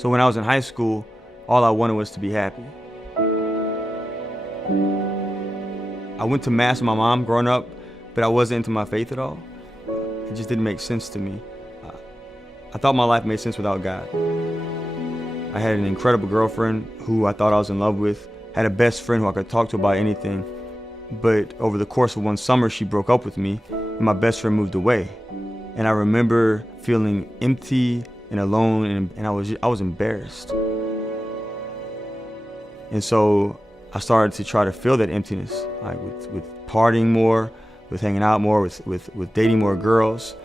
So when I was in high school, all I wanted was to be happy. I went to mass with my mom growing up, but I wasn't into my faith at all. It just didn't make sense to me. I thought my life made sense without God. I had an incredible girlfriend who I thought I was in love with, had a best friend who I could talk to about anything. But over the course of one summer, she broke up with me, and my best friend moved away. And I remember feeling empty and alone, and I was embarrassed. And so I started to try to fill that emptiness, like with partying more, with hanging out more, with dating more girls.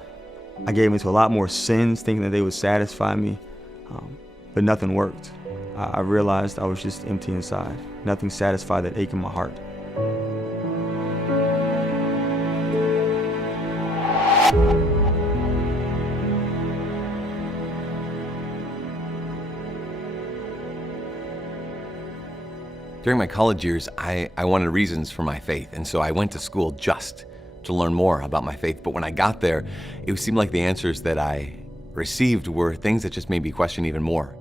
I gave into a lot more sins, thinking that they would satisfy me, but nothing worked. I realized I was just empty inside. Nothing satisfied that ache in my heart. During my college years, I wanted reasons for my faith, and so I went to school just to learn more about my faith. But when I got there, it seemed like the answers that I received were things that just made me question even more.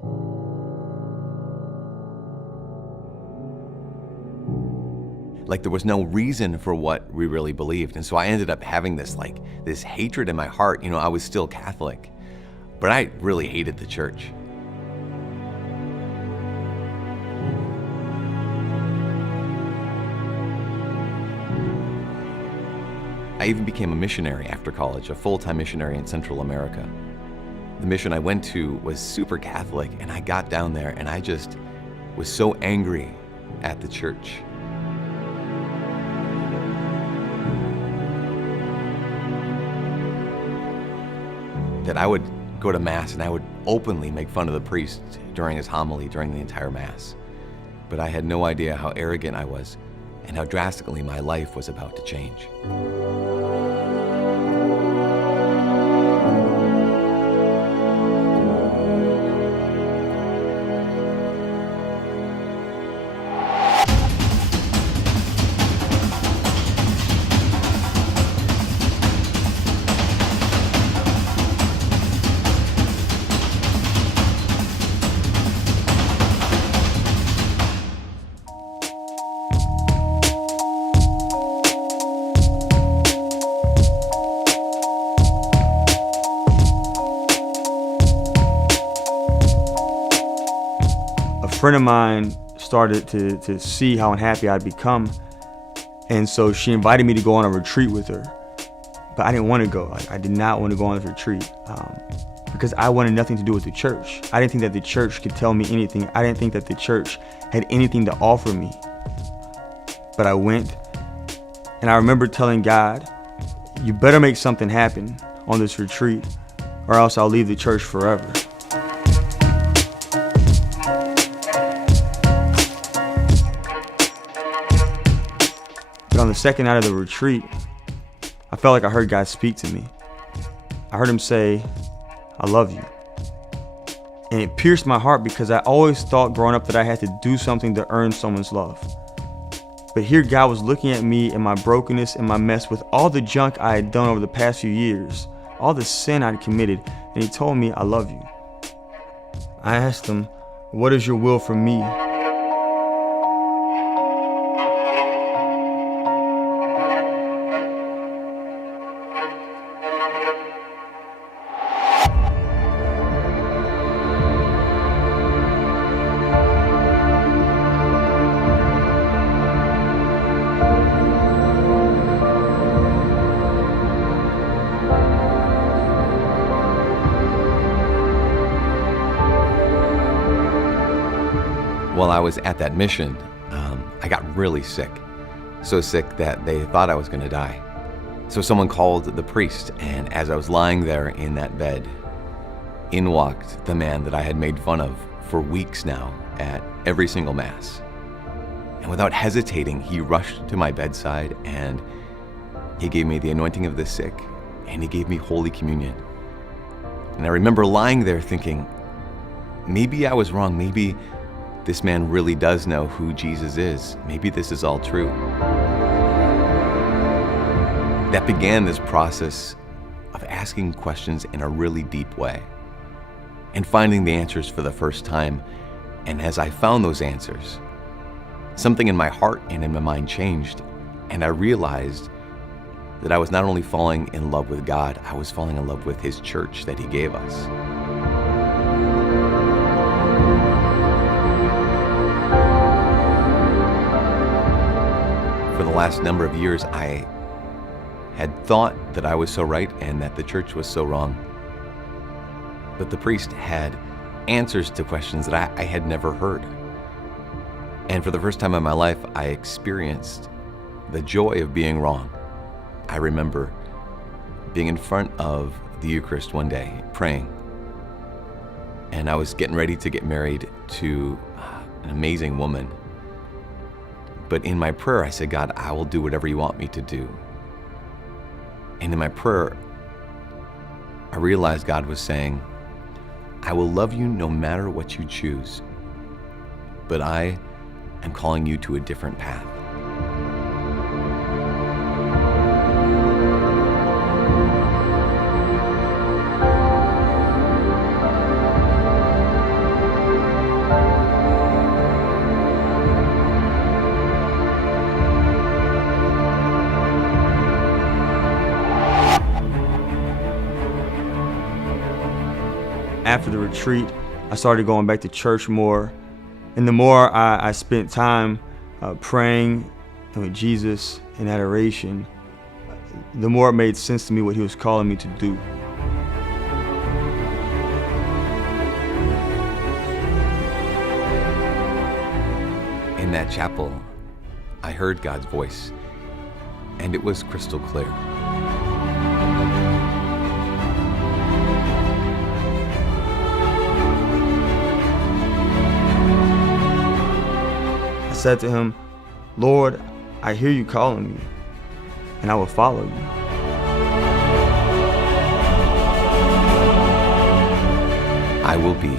Like there was no reason for what we really believed. And so I ended up having this hatred in my heart. You know, I was still Catholic, but I really hated the church. I even became a missionary after college, a full-time missionary in Central America. The mission I went to was super Catholic, and I got down there and I just was so angry at the church. That I would go to Mass and I would openly make fun of the priest during his homily during the entire Mass. But I had no idea how arrogant I was and how drastically my life was about to change. A friend of mine started to see how unhappy I'd become, and so she invited me to go on a retreat with her. But I didn't want to go. Like, I did not want to go on this retreat because I wanted nothing to do with the church. I didn't think that the church could tell me anything. I didn't think that the church had anything to offer me. But I went, and I remember telling God, "You better make something happen on this retreat, or else I'll leave the church forever." But on the second night of the retreat, I felt like I heard God speak to me. I heard him say, "I love you." And it pierced my heart because I always thought growing up that I had to do something to earn someone's love. But here God was looking at me and my brokenness and my mess with all the junk I had done over the past few years, all the sin I'd committed, and he told me, "I love you." I asked him, "What is your will for me?" While I was at that mission, I got really sick. So sick that they thought I was going to die. So someone called the priest, and as I was lying there in that bed, in walked the man that I had made fun of for weeks now at every single Mass. And without hesitating, he rushed to my bedside and he gave me the anointing of the sick, and he gave me Holy Communion. And I remember lying there thinking, maybe I was wrong. Maybe this man really does know who Jesus is. Maybe this is all true. That began this process of asking questions in a really deep way. and finding the answers for the first time. And as I found those answers, something in my heart and in my mind changed, and I realized that I was not only falling in love with God, I was falling in love with His church that He gave us. For the last number of years, I had thought that I was so right and that the church was so wrong. But the priest had answers to questions that I had never heard. And for the first time in my life, I experienced the joy of being wrong. I remember being in front of the Eucharist one day, praying. And I was getting ready to get married to an amazing woman. But in my prayer, I said, God, I will do whatever you want me to do. And in my prayer, I realized God was saying, I will love you no matter what you choose, but I am calling you to a different path. After the retreat, I started going back to church more. And the more I spent time praying with Jesus in adoration, the more it made sense to me what He was calling me to do. In that chapel, I heard God's voice, and it was crystal clear. I said to Him, Lord, I hear you calling me, and I will follow you. I will be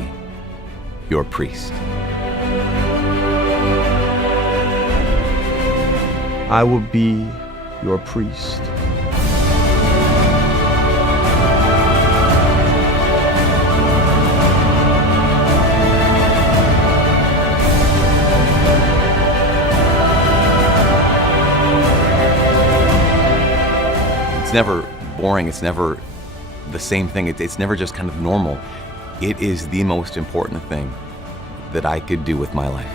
your priest. I will be your priest. It's never boring. It's never the same thing. It's never just kind of normal. It is the most important thing that I could do with my life.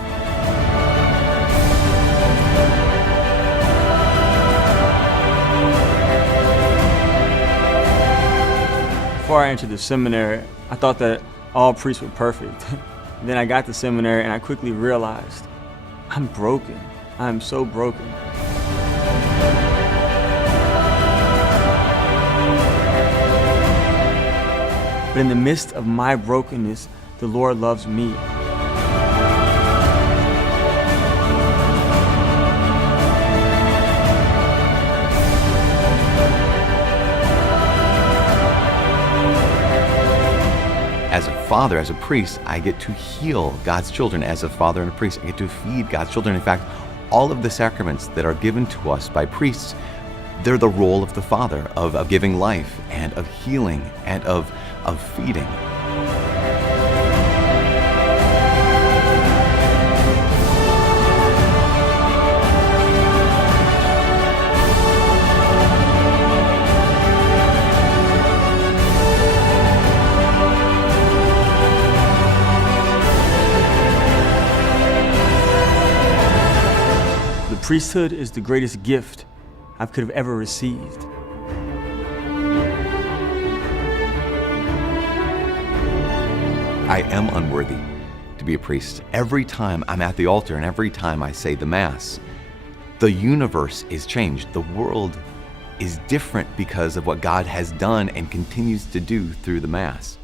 Before I entered the seminary, I thought that all priests were perfect. Then I got to seminary and I quickly realized I'm broken. I'm so broken. But in the midst of my brokenness, the Lord loves me. As a father, as a priest, I get to heal God's children. As a father and a priest, I get to feed God's children. In fact, all of the sacraments that are given to us by priests, they're the role of the father, of giving life and of healing and of feeding. The priesthood is the greatest gift I could have ever received. I am unworthy to be a priest. Every time I'm at the altar and every time I say the Mass, the universe is changed. The world is different because of what God has done and continues to do through the Mass.